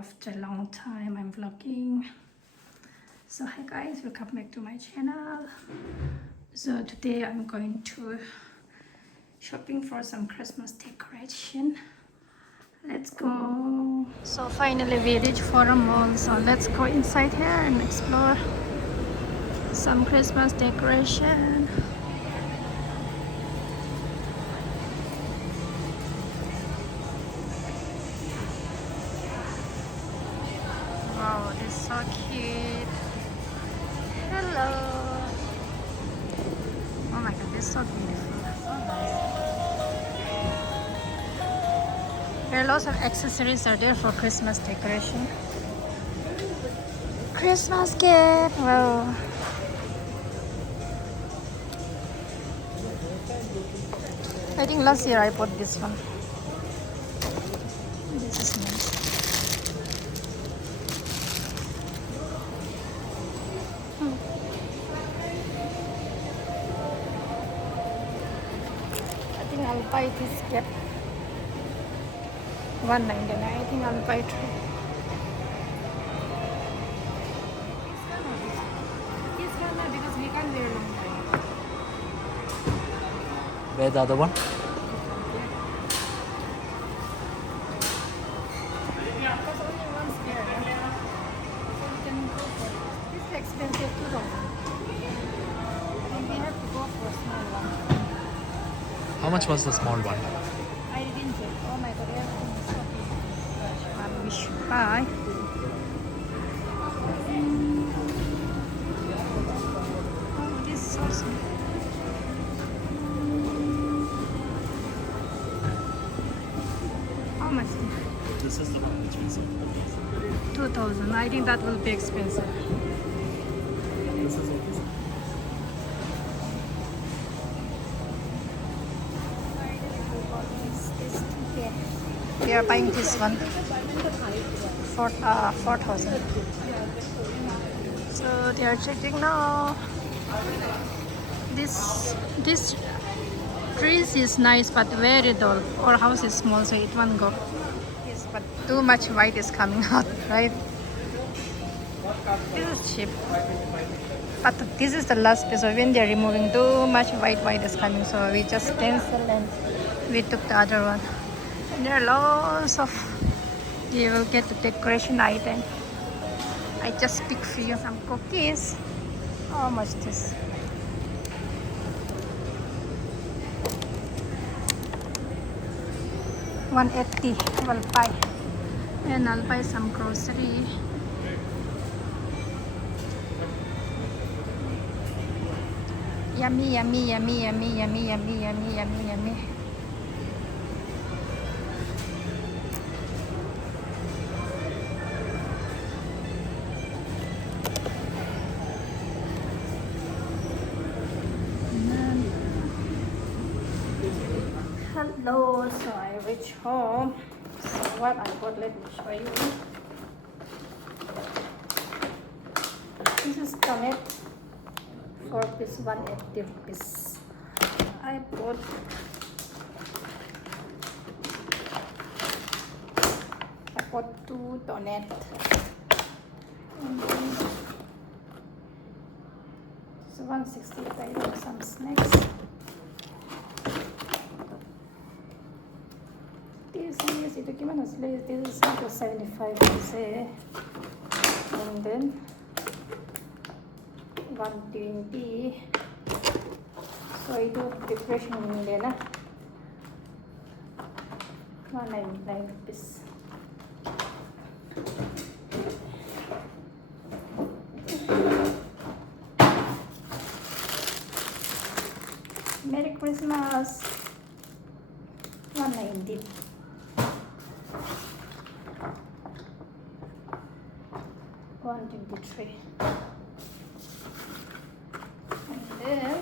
after a long time I'm vlogging. So hi guys, welcome back to my channel. So today I'm going to shopping for some Christmas decoration. Let's go. So finally we reached for a mall, so let's go inside here and explore some Christmas decoration. Wow, it's so cute. Hello. Oh my god, this is so beautiful. So nice. There are lots of accessories are there for Christmas decoration. Christmas gift. Wow. I think last year I bought this one. This is nice. I think I'll buy this cap. $1.99. I think I'll buy three. This one because we can't wear long time. Where the other one? Because only one's there. So we can go for it. This is expensive too though. And we have to go for a small one. How much was the small one? I didn't check. Oh my god, everything is so beautiful. We should buy. Oh, this is awesome. How much? This is the one which we saw. 2,000. I think that will be expensive. This is okay. We are buying this one for 4,000. So they are checking now. This trees is nice but very dull. Our house is small, so it won't go. Yes, but too much white is coming out, right? This is cheap. But this is the last piece. So when they're removing too much white is coming, so we just cancel and we took the other one. And there are lots of, you will get the decoration item. I just picked for you some cookies. How much this? $180. I'll buy. And I'll buy some grocery. Yummy, yummy, yummy, yummy, yummy, yummy, yummy, yummy, yummy. Hello, so I reached home. So what I got, let me show you. This is donut for this 180 rupees. I bought two donuts. And then this is 165 and some snacks. This is itu gimana sih? This is 175 say, and then 120. So itu decoration ini na 199 rupees. Merry Christmas. 190. 123. And then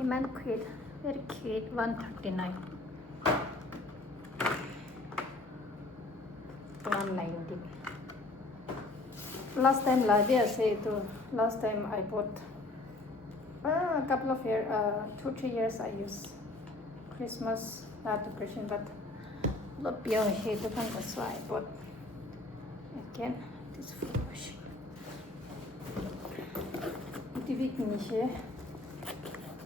Iman Quid, very cute, 139. 190. Last time last time I bought a couple of years, 2-3 years I used Christmas decoration, but love beer here to come that's why I bought again this food wash. The week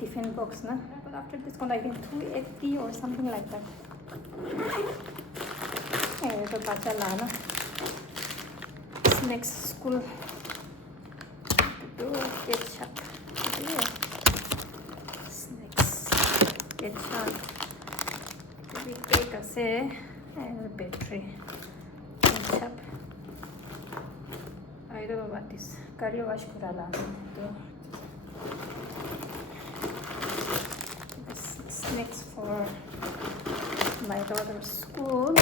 tiffin box na, but after discount I think 280 or something like that. So bacha la na. Next school to ketchup. Snacks ketchup. The big cake ase and the battery ketchup. I don't know what this curry wash kura la. Snacks for my daughter's school.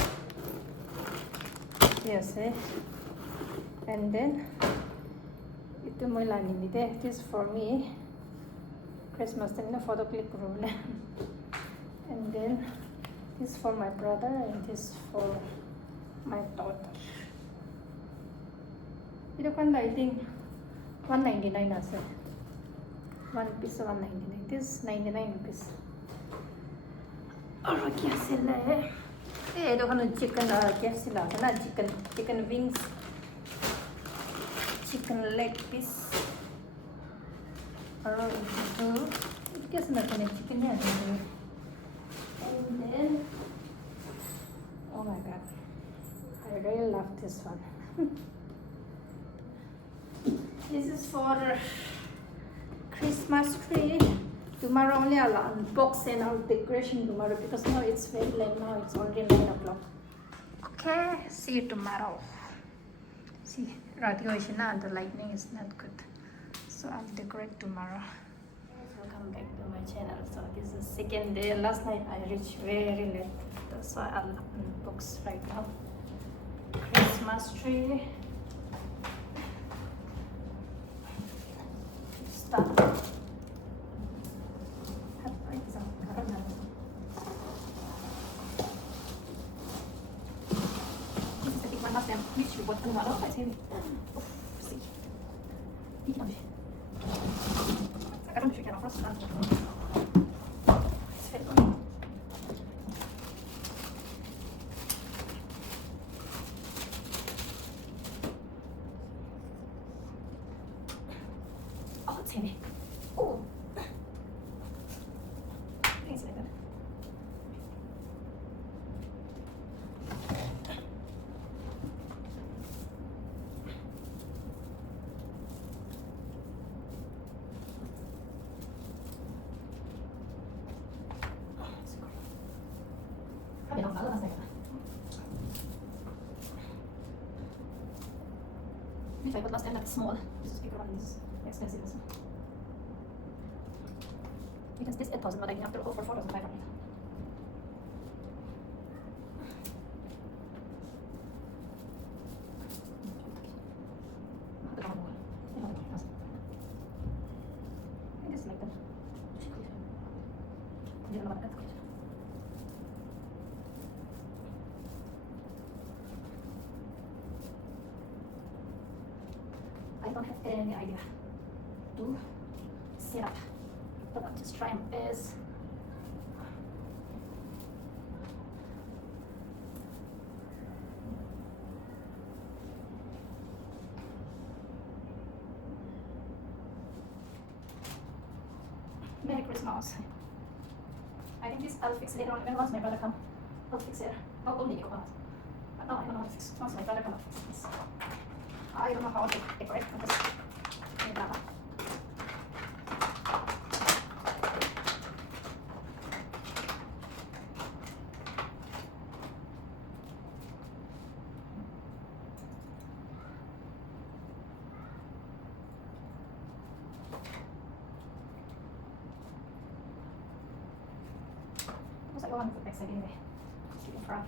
Yes, and then itu moi lani ni de. This for me. Christmas time na photo click room. And then this for my brother and this for my daughter. Ito kan I think 199 ase. One piece 199. This 99 rupees. और क्या सिला है ये तो खाना chicken क्या सिला था ना chicken wings chicken leg piece और तो क्या सिला था ना चिकन है and then oh my god I really love this one. This is for Christmas tree. Tomorrow only I'll unbox and I'll decoration tomorrow because now it's very late now. It's already 9 o'clock. Okay, see you tomorrow. See, radiation and the lightning is not good. So I'll decorate tomorrow. Welcome back to my channel. So this is the second day. Last night I reached very late. That's why I'll unbox right now. Christmas tree. Start. Which you want to know? I see. See. I don't know if you can offer that. It's very good. Oh, it's heavy. Oh. It's like that. If I put last time that's small, this is bigger one, this is expensive also. Because this 8,000 but I have to go for 4,500. I just like that. I don't have any idea to set up, but I'll just try my best. Merry Christmas. I think this I'll fix later on when once my brother come. I'll fix it. Not only you come. But no, I don't know how to fix. Once my brother come, I'll fix this. I don't know how to decorate this. Because I don't want to put backside anyway. Just keep in front.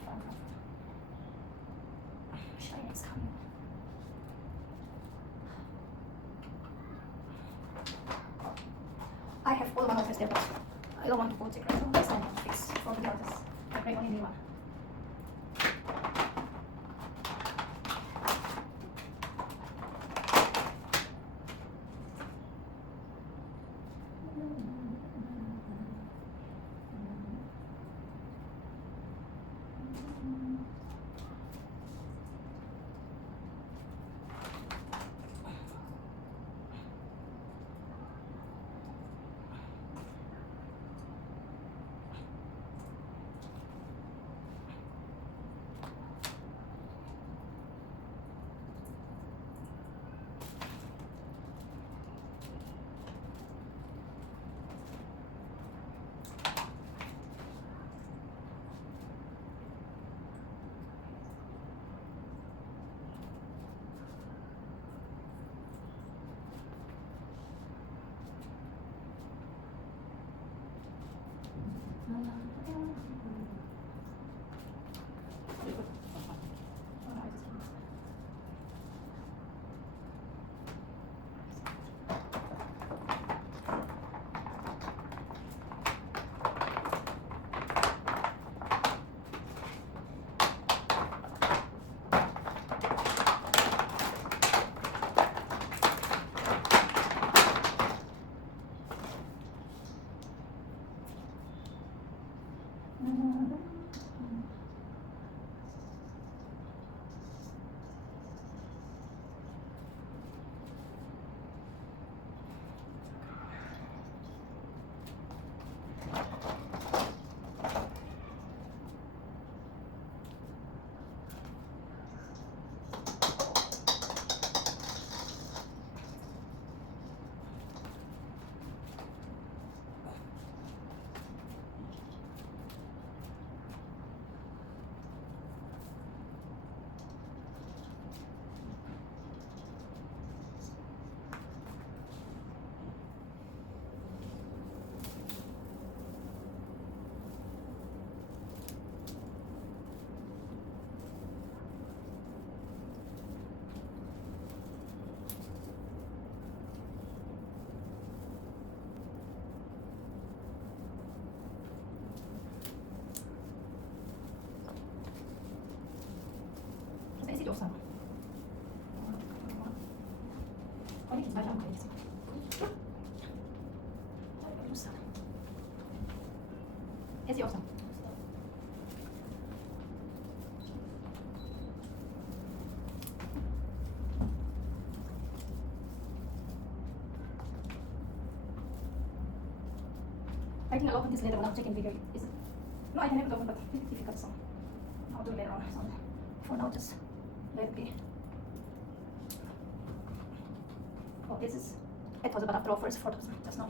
Shine is coming. I have all my offers there, but I don't want to put it right now. Next time I'll fix for the others. I bring only one. 없어. 어디 좀 말하면 가야겠어. 없어. 해지 없어. I think I'll open this later when I'm taking video. Is it? No, I can have it open, but it's difficult, so I'll do it later on. So for now, just let it be. Oh, this is. I thought about after all first photos just now.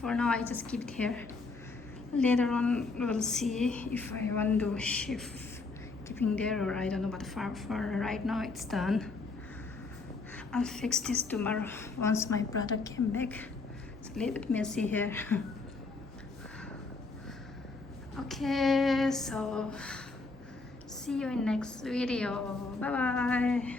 For now, I just keep it here. Later on, we'll see if I want to shift keeping there or I don't know. But for right now, it's done. I'll fix this tomorrow once my brother came back. It's a little bit messy here. Okay, so see you in next video. Bye bye.